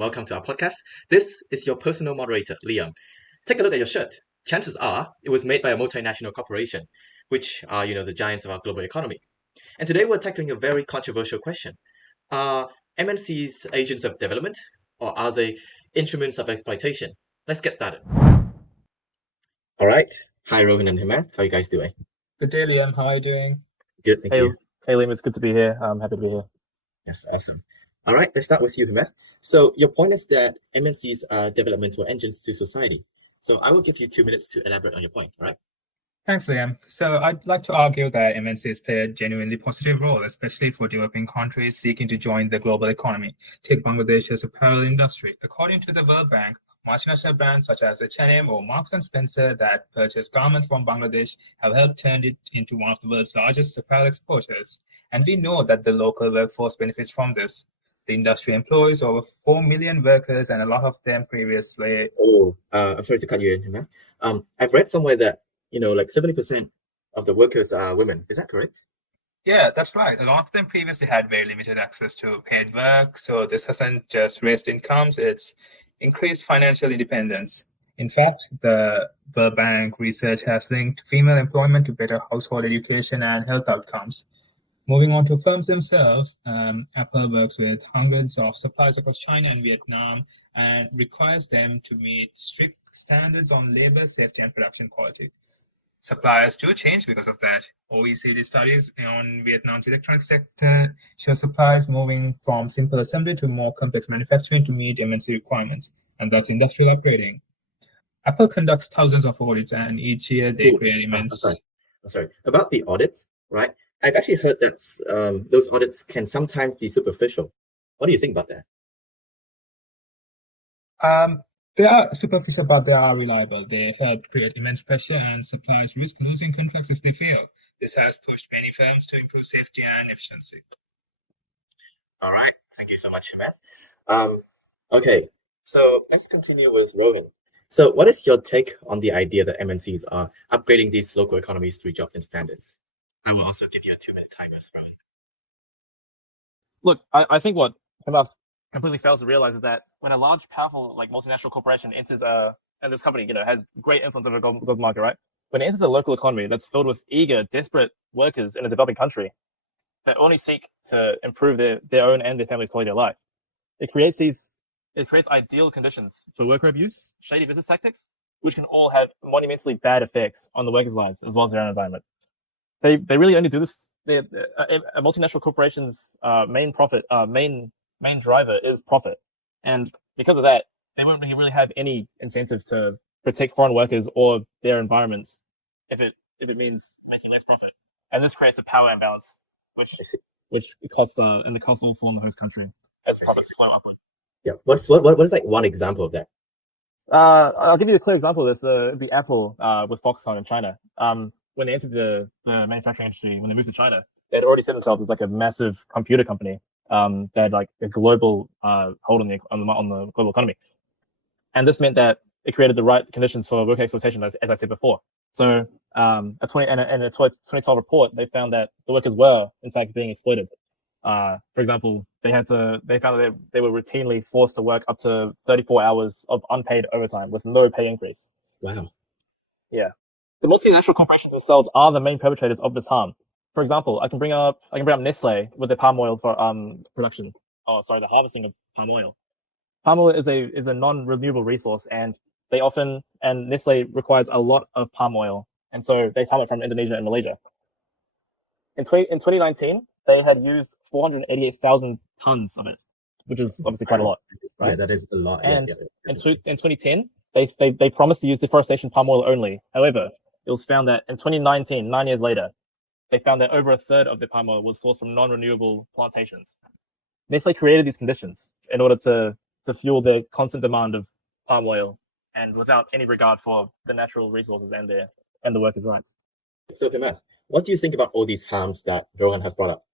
Welcome to our podcast. This is your personal moderator, Liam. Take a look at your shirt. Chances are it was made by a multinational corporation, which are, the giants of our global economy. And today we're tackling a very controversial question. Are MNCs agents of development or are they instruments of exploitation? Let's get started. All right. Hi, Rohan and Himath. How are you guys doing? Good day, Liam. How are you doing? Good, thank you. Hey, Liam, it's good to be here. I'm happy to be here. Yes, awesome. All right, let's start with you, Himath. So your point is that MNCs are developmental engines to society. So I will give you 2 minutes to elaborate on your point, all right? Thanks, Liam. So I'd like to argue that MNCs play a genuinely positive role, especially for developing countries seeking to join the global economy. Take Bangladesh as a parallel industry. According to the World Bank, multinational brands such as H&M or Marks & Spencer that purchase garments from Bangladesh have helped turn it into one of the world's largest apparel exporters. And we know that the local workforce benefits from this. The industry employs over 4 million workers, and a lot of them previously. I'm sorry to cut you in, Himath. I've read somewhere that, like 70% of the workers are women. Is that correct? Yeah, that's right. A lot of them previously had very limited access to paid work. So this hasn't just raised incomes, it's increased financial independence. In fact, the World Bank research has linked female employment to better household education and health outcomes. Moving on to firms themselves, Apple works with hundreds of suppliers across China and Vietnam and requires them to meet strict standards on labor, safety, and production quality. Suppliers do change because of that. OECD studies on Vietnam's electronics sector show suppliers moving from simple assembly to more complex manufacturing to meet MNC requirements, and that's industrial upgrading. Apple conducts thousands of audits, and each year they create immense. Sorry. About the audits, right? I've actually heard that those audits can sometimes be superficial. What do you think about that? They are superficial, but they are reliable. They help create immense pressure, and suppliers risk losing contracts if they fail. This has pushed many firms to improve safety and efficiency. All right. Thank you so much, Himath. Okay, so let's continue with Rohan. So what is your take on the idea that MNCs are upgrading these local economies through jobs and standards? I will also give you a 2-minute timer as well. Look, I think what Himath completely fails to realize is that when a large, powerful, multinational corporation enters and this company, has great influence over the global market, right? When it enters a local economy that's filled with eager, desperate workers in a developing country that only seek to improve their own and their family's quality of life, it creates ideal conditions for worker abuse, shady business tactics, which can all have monumentally bad effects on the workers' lives as well as their own environment. They really only do this. A multinational corporation's main driver is profit, and because of that, they won't really have any incentive to protect foreign workers or their environments if it means making less profit. And this creates a power imbalance, which costs and the costs all fall on the host country as profits flow upward. Yeah, what is one example of that? I'll give you a clear example of this. The Apple with Foxconn in China. When they entered the manufacturing industry, when they moved to China, they had already set themselves as a massive computer company. They had a global hold on the global economy, and this meant that it created the right conditions for worker exploitation, as I said before. So, in a 2012 report, they found that the workers were in fact being exploited. For example, they found that they were routinely forced to work up to 34 hours of unpaid overtime with no pay increase. Wow. Yeah. The multinational corporations themselves are the main perpetrators of this harm. For example, I can bring up Nestle with their palm oil for production. The harvesting of palm oil. Palm oil is a non-renewable resource, and Nestle requires a lot of palm oil, and so they farm it from Indonesia and Malaysia. In 2019, they had used 488,000 tons of it, which is obviously quite a lot. Right? Yeah, that is a lot. And in 2010, they promised to use deforestation palm oil only. However, it was found that in 2019, 9 years later, they found that over a third of their palm oil was sourced from non-renewable plantations. Nestle created these conditions in order to fuel the constant demand of palm oil, and without any regard for the natural resources and the workers' rights. So, Himath, what do you think about all these harms that Rohan has brought up?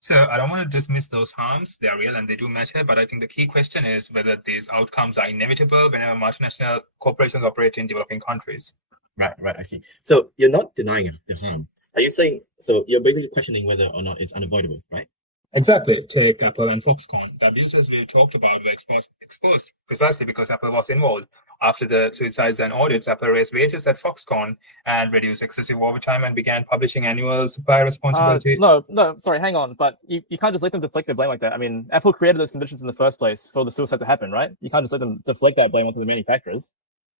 So I don't want to dismiss those harms. They are real and they do matter, but I think the key question is whether these outcomes are inevitable whenever multinational corporations operate in developing countries. Right, I see. So you're not denying the harm. Are you saying, so you're basically questioning whether or not it's unavoidable, right? Exactly. Take Apple and Foxconn. The abuses we talked about were exposed precisely because Apple was involved. After the suicides and audits, Apple raised wages at Foxconn and reduced excessive overtime and began publishing annual supplier responsibility. No, sorry, hang on. But you can't just let them deflect their blame like that. I mean, Apple created those conditions in the first place for the suicide to happen, right? You can't just let them deflect that blame onto the manufacturers.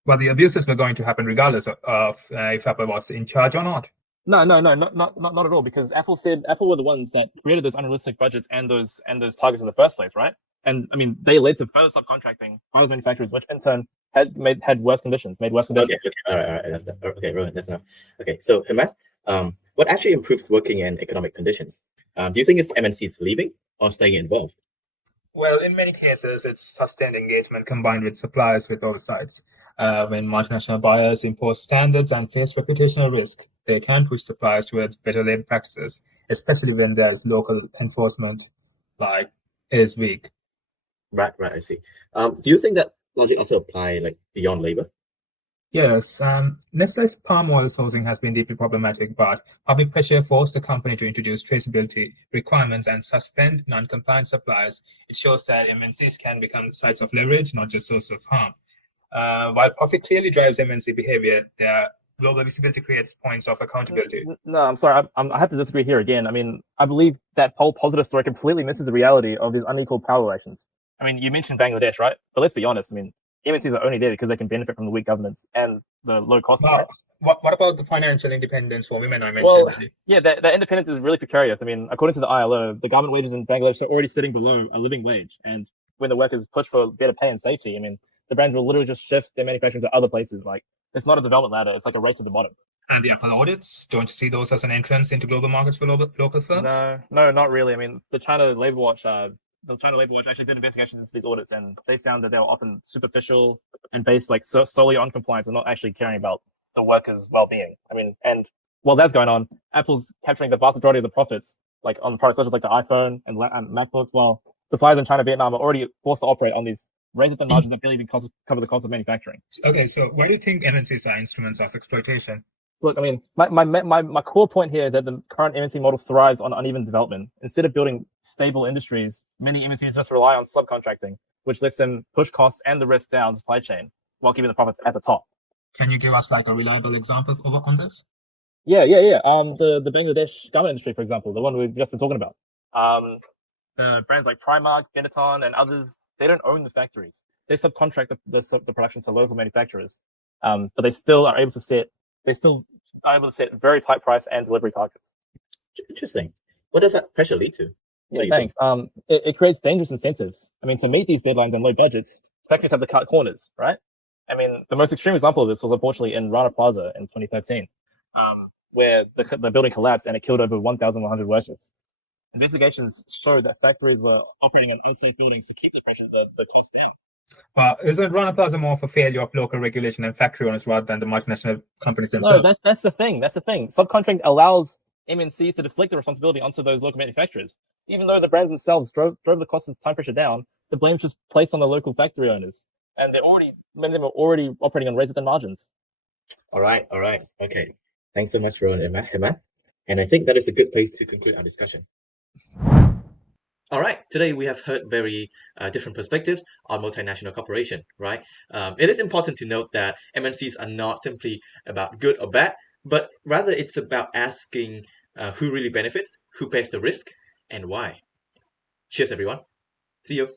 Well, the abuses were going to happen regardless of if Apple was in charge or not. No, not at all. Because Apple were the ones that created those unrealistic budgets and those targets in the first place, right? And I mean, they led to further subcontracting by those manufacturers, which in turn had worse conditions, made worse conditions. Okay, all right. Okay, Rohan, that's enough. Okay, so Himath, what actually improves working and economic conditions? Do you think it's MNCs leaving or staying involved? Well, in many cases, it's sustained engagement combined with suppliers with oversights. When multinational buyers impose standards and face reputational risk, they can push suppliers towards better labor practices, especially when there's local enforcement is weak. Right, I see. Do you think that logic also apply beyond labor? Yes, Nestle's palm oil sourcing has been deeply problematic, but public pressure forced the company to introduce traceability requirements and suspend non-compliant suppliers. It shows that MNCs can become sites of leverage, not just source of harm. While profit clearly drives MNC behavior, their global visibility creates points of accountability. No, I'm sorry. I have to disagree here again. I mean, I believe that whole positive story completely misses the reality of these unequal power relations. I mean, you mentioned Bangladesh, right? But let's be honest. I mean, MNCs are only there because they can benefit from the weak governance and the low costs. Right? What about the financial independence for women I mentioned? Yeah, that independence is really precarious. I mean, according to the ILO, the government wages in Bangladesh are already sitting below a living wage. And when the workers push for better pay and safety, I mean, the brands will literally just shift their manufacturing to other places. Like, it's not a development ladder. It's like a race to the bottom. And the Apple audits, don't you see those as an entrance into global markets for local firms? No, not really. I mean, the China Labor Watch actually did investigations into these audits, and they found that they were often superficial and based solely on compliance and not actually caring about the workers' well-being. I mean, and while that's going on, Apple's capturing the vast majority of the profits, like on products such as like the iPhone and MacBooks, while suppliers in China and Vietnam are already forced to operate on these razor-thin margins that barely even cover the cost of manufacturing. Okay, so why do you think MNCs are instruments of exploitation? Look, I mean, my core point here is that the current MNC model thrives on uneven development. Instead of building stable industries, many MNCs just rely on subcontracting, which lets them push costs and the risk down the supply chain while keeping the profits at the top. Can you give us a reliable example on this? Yeah. The Bangladesh garment industry, for example, the one we've just been talking about. The brands like Primark, Benetton, and others, they don't own the factories. They subcontract the production to local manufacturers, but they still are able to set very tight price and delivery targets. Interesting. What does that pressure lead to? Yeah, thanks. It creates dangerous incentives. I mean, to meet these deadlines and low budgets, factories have to cut corners, right? I mean, the most extreme example of this was unfortunately in Rana Plaza in 2013, where the building collapsed and it killed over 1,100 workers. Investigations showed that factories were operating on unsafe buildings to keep the cost down. But isn't Rana Plaza more of a failure of local regulation and factory owners rather than the multinational companies themselves? No, that's the thing. Subcontracting allows MNCs to deflect the responsibility onto those local manufacturers. Even though the brands themselves drove the cost and time pressure down, the blame's just placed on the local factory owners. And many of them are already operating on razor-thin margins. All right. Okay. Thanks so much, Rohan and Himath. And I think that is a good place to conclude our discussion. All right, today we have heard very different perspectives on multinational corporation, right? It is important to note that MNCs are not simply about good or bad, but rather it's about asking who really benefits, who bears the risk, and why. Cheers, everyone. See you.